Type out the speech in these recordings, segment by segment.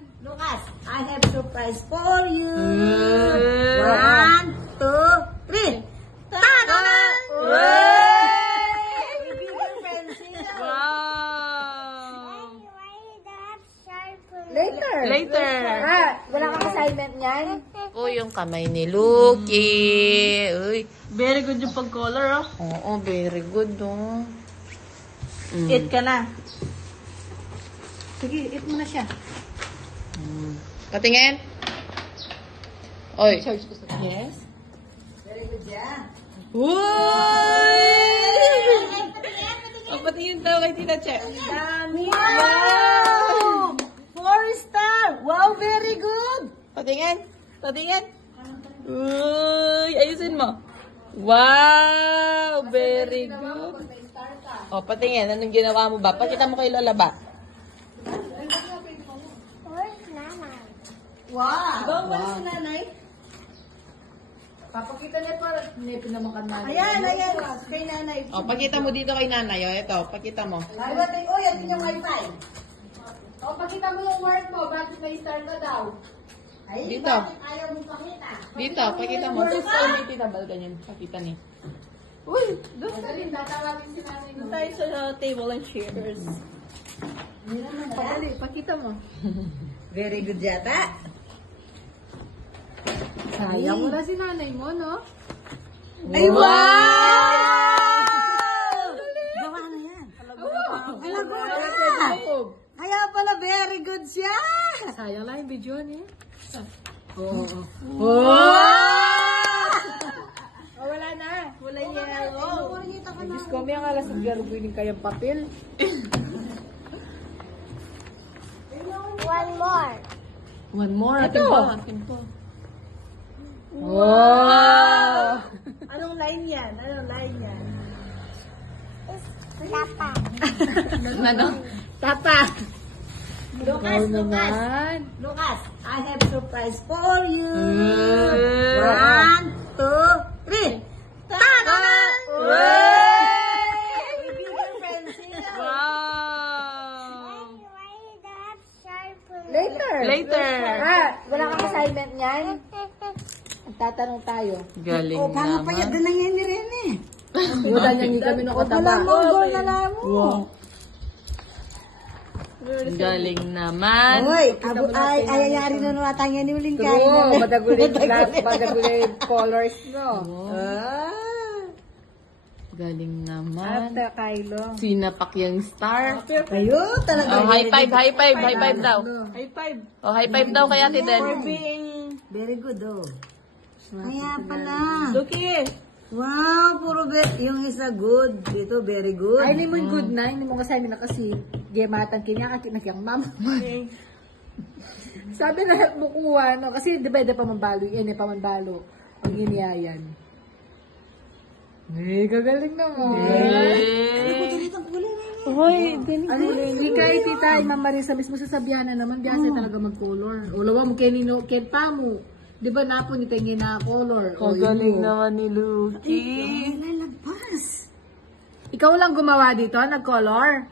naman. Lucas, I have surprise for you. 1, 2, 3. Ta-da! Bigger pencil. Wow! Later. Later. Wala kang assignment niyan? Oh, yung kamay ni Lucky. Uy. Very good yung pag-color, oh. Oo, very good, oh. Eat ka na. Sige, eat mo na siya. Patingin. Oy. Yes. Very good yan. Uy! Oh, patingin daw kay Tita Che. Wow! 4 star! Wow, very good! Patingin. Patingin. Uy, ayusin mo. Wow, very good. Oh, patingin. Anong ginawa mo ba? Pakita mo kay Lola ba? Wow! Go, wala si nanay. Papakita niya para hindi pinamakan na. Ayan, ayan. Kay nanay. Oh, pakita mo dito kay nanay. Oh, ito, pakita mo. Ay, yan yung wifi. O, pakita mo yung work mo. Bakit may star ka daw? Ay, Dito. bakit ayaw mo pakita? Dito, pakita mo. Sa may tinabal ganyan. Pakita ni. Uy, Doon ka rin, tatawagin si nanay doon tayo sa table and chairs. Padali, pakita mo. Very good yata. Sayang mo na si nanay mo, no? Ay, wow! Gawa na yan. Alago na. Kaya pala very good siya. Sayang lang yung video niya. Oo. Oh, wala na. Wala yellow. Diyos ko, may ang alas ng garubuin kayang papel. One more. Atin pa. Atin pa. Wow! Anong line yan? Anong line yan? Ano? Tata! Lucas, Lucas. naman. Lucas, I have surprise for you. Mm. 1, 2, 3. Ta-da! Bigger pencil. Wow! Later. Later. Wala kang assignment niyan? Tatanong tayo. Galing Paano pa yan? naman. Doon yan ni Rene. Wala niya hindi kami nakataba. Wow. Galing naman. Hoy, ayayari na nuwatang yan ni Uling kain. Oo, madagulit colors, no? Galing naman. Ate Kylo. Sinapak yung star. Kayo talaga. Oh, high five, high five, high five daw. High five. Oh, high five daw kay Ate Den. For being... Very good, oh. Kaya pala. Lucky! Wow, puro yung isa good. Ito, very good. Ay, hindi mo yung good na. Hindi mo kasama na kasi gematan kanya kakinakyang ma'am. Sabi na help mo kuha, no? Kasi di ba, pa mambalo. Yan, pamambalo. Ang iniyayan. Eh, gagaling naman. Hoy, Ano, ikay, tita, Ma'am Marisa, mismo sasabihan na naman, biasa talaga mag-color. O, lawa mo, kenino, ken pa mo. Di ba napo ni tingin na color? O, galing yun mo. naman ni Lucky. Lalagpas. Ikaw lang gumawa dito, nag-color?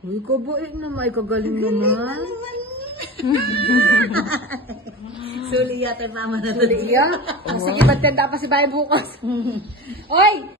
Uy, kabuin naman, ikaw galing naman. Suli yata yung mama na tuloy. Iya? Sige, ba't ganda pa si Bahay bukas? Oy!